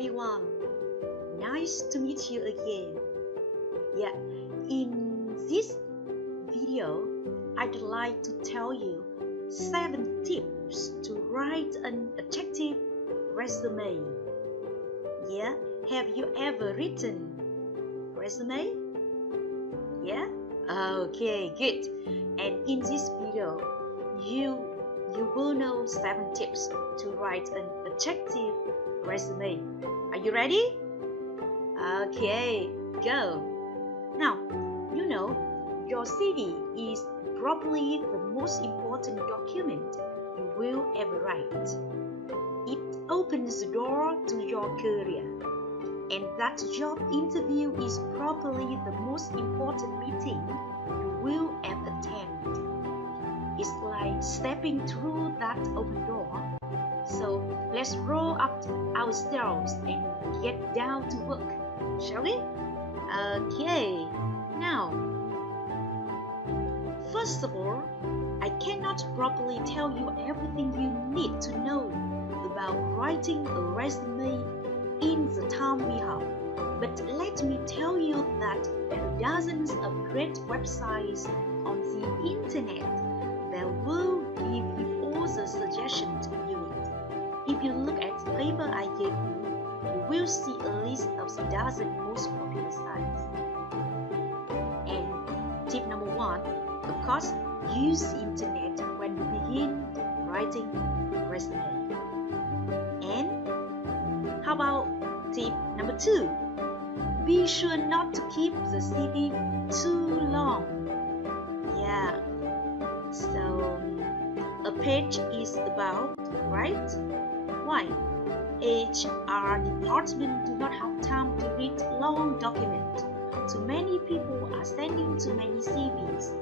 everyone, nice to meet you again. In this video, I'd like to tell you 7 tips to write an attractive resume. Have you ever written resume? Okay, good. And in this video, you will know 7 tips to write an attractive resume. Are you ready? Okay, go. Now, you know your CV is probably the most important document you will ever write. It opens the door to your career, and that job interview is probably the most important meeting you will ever attend. It's like stepping through that open door. So let's roll up our sleeves and get down to work, shall we? Okay, now, first of all, I cannot properly tell you everything you need to know about writing a resume in the time we have. But let me tell you that there are dozens of great websites on the internet that will give you all the suggestions you need. If you look at the paper I gave you will see a list of the dozen most popular sites. And tip number 1, of course, use the internet when you begin writing a resume. And how about tip number 2? Be sure not to keep the CV too long. So a page is about, right? Why? HR department do not have time to read long documents. Too many people are sending too many CVs.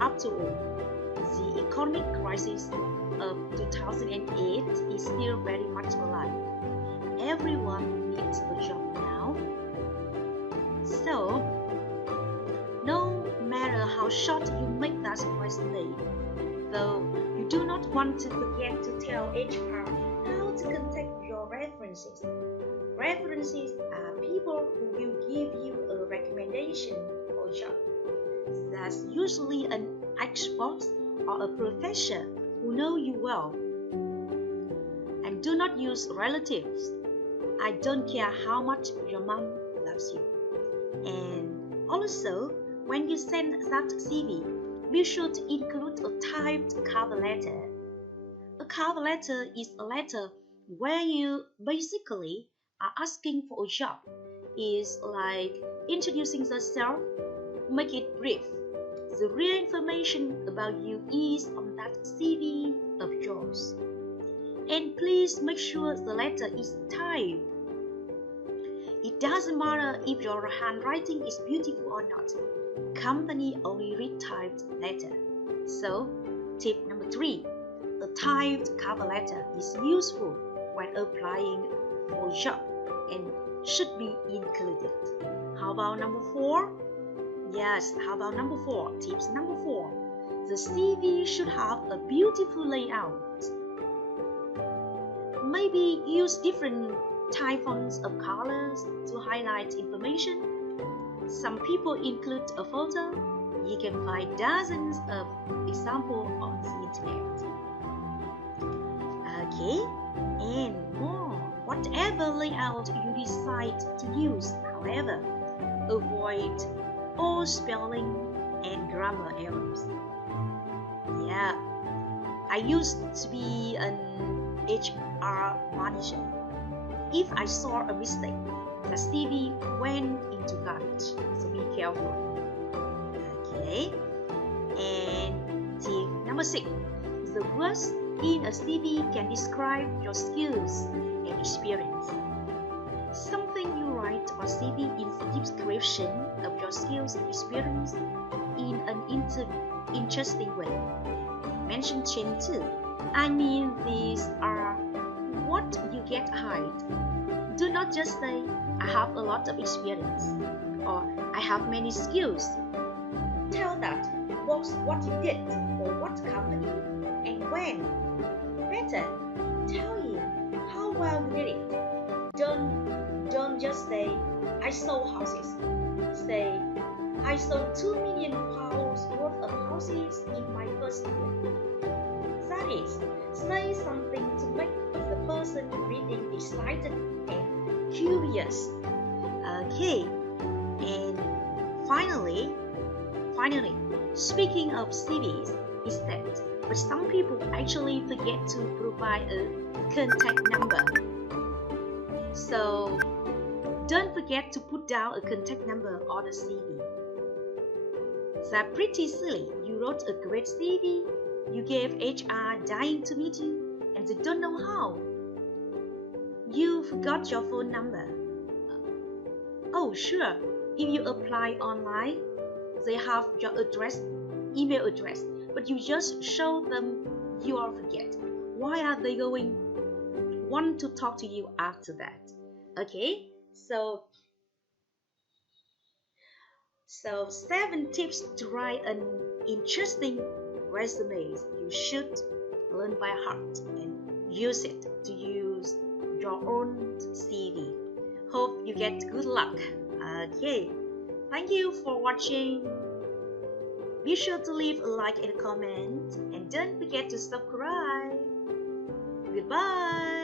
After all, the economic crisis of 2008 is still very much alive. Everyone needs a job now. So, no matter how short you make that resume, though you do not want to forget to tell HR how to contact your references. References are people who will give you a recommendation for a job. That's usually an ex-boss or a professor who know you well. And do not use relatives. I don't care how much your mom loves you. And also, when you send that CV, be sure to include a typed cover letter. A cover letter is a letter where you basically are asking for a job. It's like introducing yourself. Make it brief. The real information about you is on that CV of yours. And please make sure the letter is typed. It doesn't matter if your handwriting is beautiful or not. Company only read typed letter. So, tip number 3, a typed cover letter is useful when applying for a job and should be included. How about number 4? Yes, how about number 4? Tips number 4. The CV should have a beautiful layout. Maybe use different types of colors to highlight information. Some people include a photo. You can find dozens of examples on the internet. Okay, and more. Whatever layout you decide to use, however, avoid all spelling and grammar errors. I used to be an HR manager. If I saw a mistake, the CV went into garbage, so be careful. Okay, and tip number 6. The words in a CV can describe your skills and experience. Something you write or CV is a description of your skills and experience in an interesting way. Mention change too. I mean, these are what you get hired. Do not just say, I have a lot of experience, or I have many skills. Tell that what you did, for what company, and when. Better, tell him how well you did it. Don't Don't just say, I sold houses. Say, I sold £2 million worth of houses in my first year. That is, say something to make the person reading excited and curious. Okay, and finally, speaking of CVs, is that but some people actually forget to provide a contact number. So don't forget to put down a contact number on a CV. That's pretty silly. You wrote a great CV, you gave HR dying to meet you, and they don't know how. You forgot your phone number. Oh sure, if you apply online, they have your email address, but you just show them you are forget. Why are they going want to talk to you after that? Okay, so 7 tips to write an interesting resume you should learn by heart and use it to use your own CV. Hope you get good luck. Okay, thank you for watching. Be sure to leave a like and a comment, and don't forget to subscribe. Goodbye.